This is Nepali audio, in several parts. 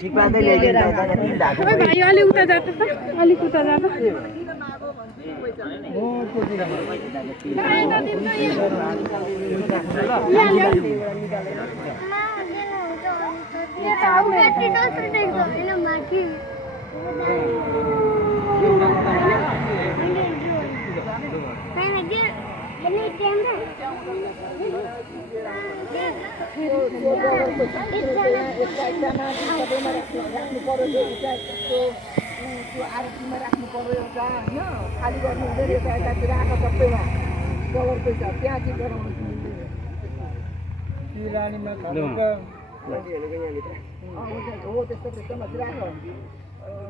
ठिक पार्दै ल्याइदिन्छ अलि उता जाँदा त अलिक उता जाँदा आरतीमा राख्नु पर्यो एउटा होइन खाली गर्नु हुँदैन एउटा यतातिर आएको सबैमा कभर पैसा त्यहाँ चाहिँ गराउनु हो त्यस्तो त्यस्तोमा चाहिँ राख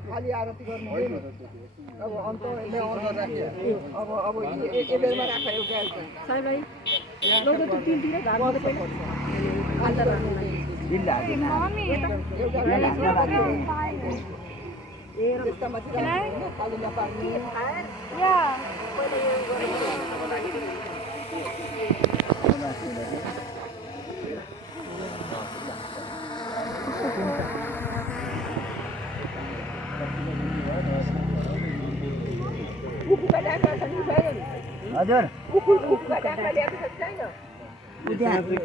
खाली आरती गर्नु हुँदैन अब अन्त अब एबेरमा राख एउटा साई भाइ हजुर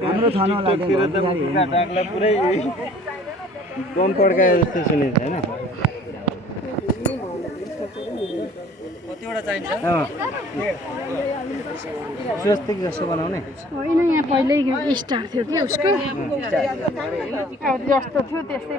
हाम्रो थाहा नलाग्दा पुरै बम पड्काए जस्तो सुनिन्छ हैन कतिवटा चाहिन्छ स्वस्तिक जस्तो बनाउने होइन यहाँ पहिल्यै स्टार थियो कि उसको अब जस्तो थियो त्यस्तै